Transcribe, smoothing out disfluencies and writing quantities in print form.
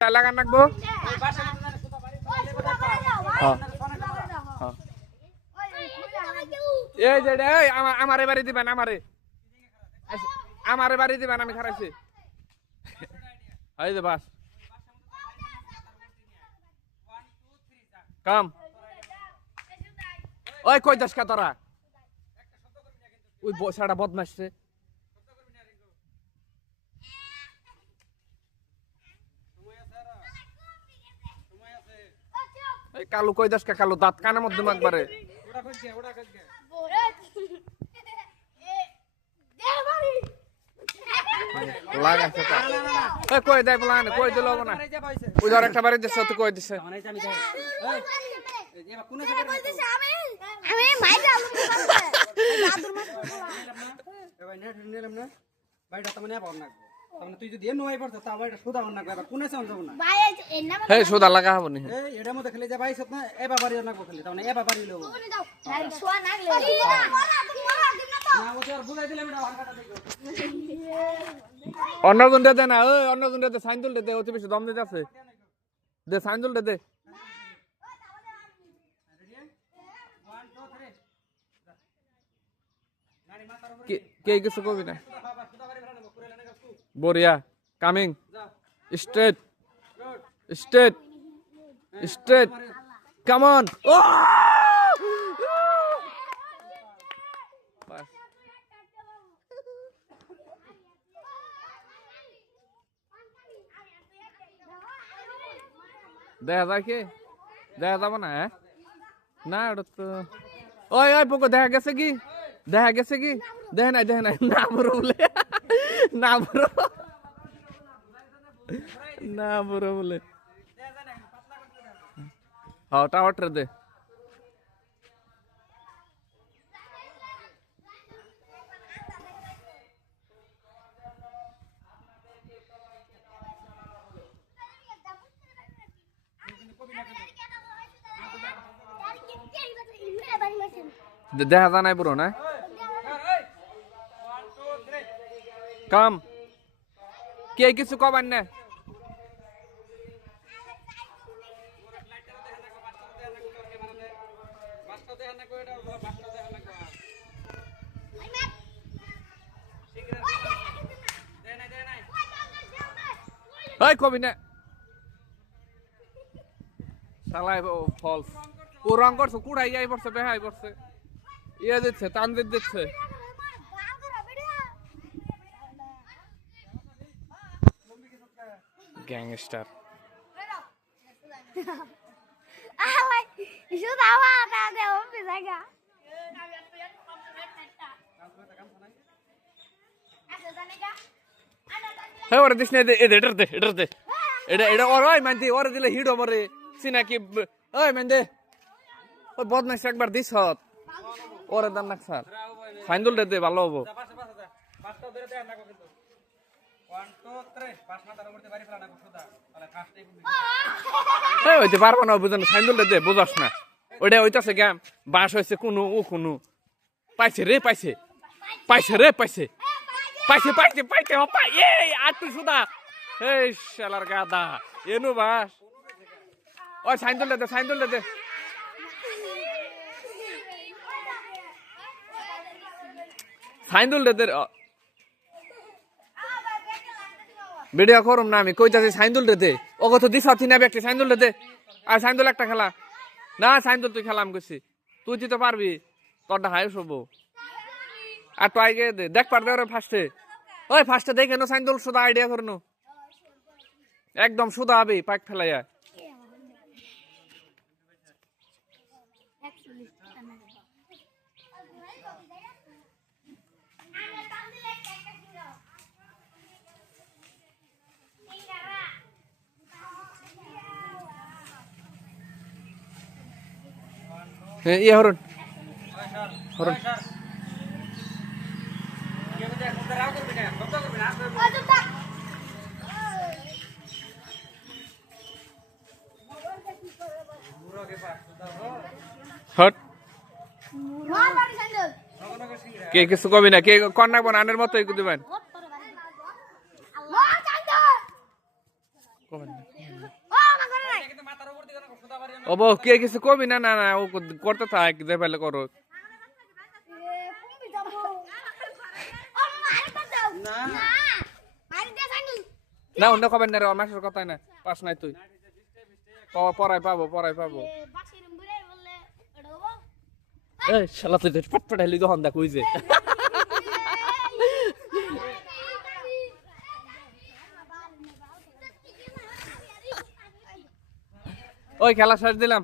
লাগান রাখবো এই যে আমারে বাড়ি দিবেন আমারে বাড়ি দিবেন আমি খারাইছি এই যে বাস কাম ওই কই দাস কা তোরা ওই বসাটা বদমাশ রে এই কালু কই দাস কা কালু দাঁত কানের মধ্যে মাগবারে লাগাছে তা এই কই দেই বলান কই দিলো না ওই ধর একটা বাড়ি দিছে তুই কই দিছে আমি মাইরা তুই যদি নয় পড়ছ তা এটা সুদা অন্য কোনে চান যাব না ভাই এর নাম এই সুদা লাগা হবো নি এই এটার মধ্যে খেলে যা বাইছত না এবা বাড়ি না খেলে তাহলে এবা বাড়ি লও তুমি দাও ভাই সোয়া না গলে না ও আর বুঝাই দিলাম এটা হারকাটা দেখো অন্যজন দে না ওই অন্যজন দে সাইন্দুল দে অতি বেশি দম দিতে আছে দে সাইন্দুল দে কে কিছু কবি না बोरिया coming straight straight straight come on দেখা যায় কি দেখা যাব না না ওটা তো ওই ওই পোকো দেখা গেছে কি দেখ নাই না বড় বলে না বড় বলে হ্যাঁ টাওয়ারটা দে দেখা যায় নাই পুরো না কাম কে কিছু কবার না এই কবি না শালাই ফলস ও রং করছে কুড়াই যাই পড়ছে বেহাই পড়ছে ইয়ে দিচ্ছে তানজিদ দিচ্ছে গ্যাংস্টার আলাই শুধু আওয়াটা দে ও বিজাগা হে ওরে দিস না এটার দে এটা ওই মানতি ওরে দিলে হিট ওরে সিনা কি ওই মানদে ওই বদমাইশ একবার দিস হত ওরে দান না স্যার ফাইনাল দে ভালো হবো হইতে পারবো না বুঝেন ফাইনাল দে বুঝাস না ওইটা হইতাছে গেম বাস হয়েছে কোনো পাইছে এই আটু সুদা এই শালার গাদা এনু বাস ওই সাইন্দুল দে সাইন্দুল দে ভিডিও করুম না আমি কইতাছি সাইন্দুল দে ও কত দিছ তিনা ব্যক্তি সাইন্দুল দে আর সাইন্দুল একটা খেলা না সাইন্দুল তুই খেলাম কইছি তুই তো পারবি তোরটা হাই সব আর তো আগে দে দেখ পারবে ওরে ফার্স্টে দেখে নো সাইন্দুল সুদা আইডিয়া করনো একদম সুদা হবে পাক ফেলাইয়া ইয়ে হরুন হট কে কিছু কবি না কে কন্যা বানানোর মতো দিবেন ও আমার ঘরে নাই ও বউ কে কিছু কবি না না না ও করতে থাক যে ফেলে করো কমবি যাবো ও মারি তো দাও না মারি দে সাইনুল না অন্য খবর না রে মাসের কথাই না পাস নাই তুই পড়াই পাবো বাসির মুরে বললে এটা হবো এই শালা তুই ফটফট হেলি যখন দেখ ওই যে ওই খেলা শেষ দিলাম